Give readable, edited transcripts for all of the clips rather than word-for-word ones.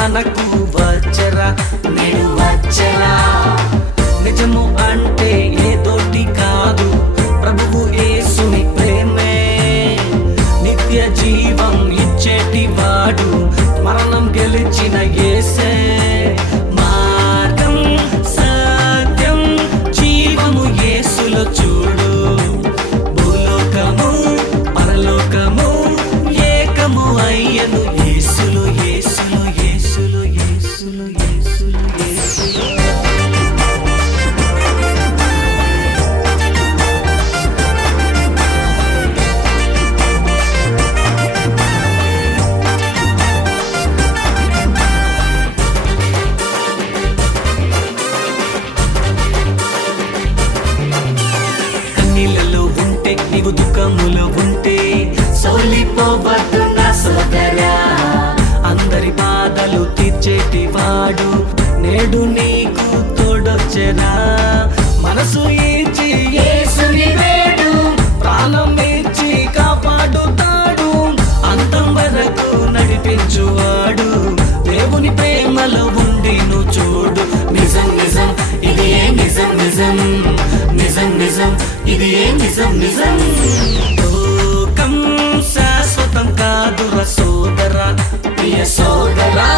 మనకు వచ్చరా, నేడు వచ్చరా. నిజము అంటే ఏదోటి కాదు, ప్రభువు యేసుని ప్రేమే. నిత్య జీవం ఇచ్చేటి వాడు, మరణం గెలిచిన యేసే. మార్గం సత్యం జీవము యేసులో చూడు. భూలోకము పరలోకము ఏకము అయ్యను యేసులో, యేసులో, యేసులో, యేసులో, యేసులో, యేసులో. కన్నీళ్ళలో ఉంటే, నీవు దుఃఖములో ఉంటే సోలిపోవద్దు నా సోదరా. అందరి బాధలు తీర్చేటి వాడు నేడు నీకు తోడొచ్చెరా. మనసు ఇచ్చి యేసుని వేడు, ప్రాణం ఇచ్చి కాపాడుతాడు. అంతం వరకు నడిపించువాడు, దేవుని ప్రేమలో ఉండి నువ్వు చూడు. నిజం నిజం ఇది ఏ నిజం, నిజం నిజం నిజం ఇది ఏ నిజం, నిజం. లోకం శాశ్వతం కాదురా సోదరా, ప్రియ సోదరా.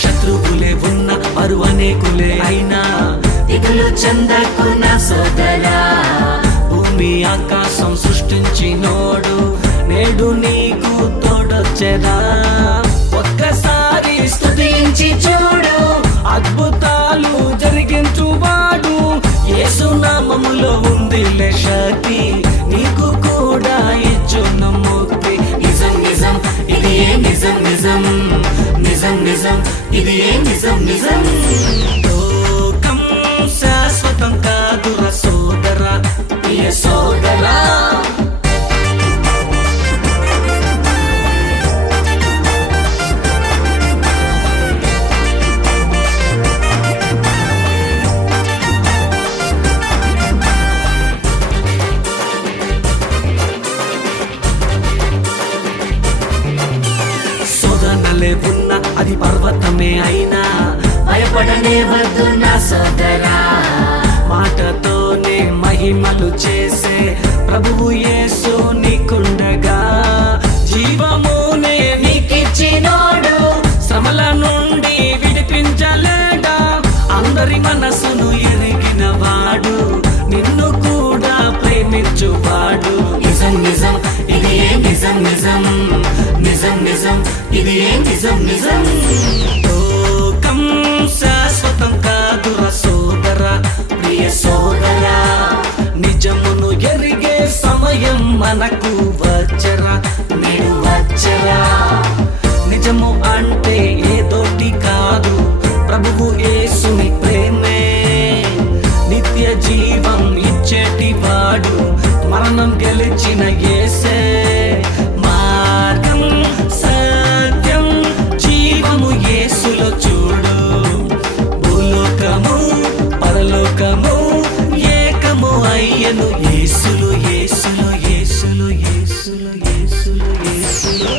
శత్రువులే ఉన్న వారు అనేకులే అయినా దిగులు చెందకు నా సోదరా. భూమి ఆకాశం సృష్టించినోడు నేడు నీకు తోడొచ్చెరా. ఒక్కసారి స్తుతించి చూడు, అద్భుతాలు జరిగించువాడు. యేసు నామములో ఉందిలే శక్తి, నీకు కూడా ఇచ్చును ముక్తి. నిజం నిజం ఇది ఏ నిజం, నిజం నిజం నిజం ఇది ఏ నిజం, నిజం. లోకం శాశ్వతం కాదురా సోదరా, ప్రియ సోదరా. శోధనలే ఉన్న అది పర్వతమే అయినా భయపడనే వద్దు నా సోదరా. మాటతోనే మహిమలు చేసే ప్రభువు యేసు నీకుండగా. జీవమునే నీకిచ్చినోడు, శ్రమల నుండి విడిపించలేడా. అందరి మనసును ఎరిగిన వాడు, నిన్ను కూడా ప్రేమించువాడు. నిజం నిజం ఇది ఏ నిజం, నిజం నిజం నిజం ఇది ఏ నిజం, నిజం. లోకం శాశ్వతం కాదురా సోదరా, ప్రియ సోదరా. నిజమును ఎరిగే సమయం మనకు వచ్చరా, నేడు వచ్చరా. నిజము అంటే ఏదోటి కాదు, ప్రభువు యేసుని ప్రేమే. నిత్య జీవం ఇచ్చేటి వాడు, మరణం గెలిచిన యేసే. మార్గం సత్యం జీవము యేసులో చూడు. భూలోకము పరలోకము ఏకము అయ్యను యేసులో, యేసులో, యేసులో, యేసులో, యేసులో, యేసులో.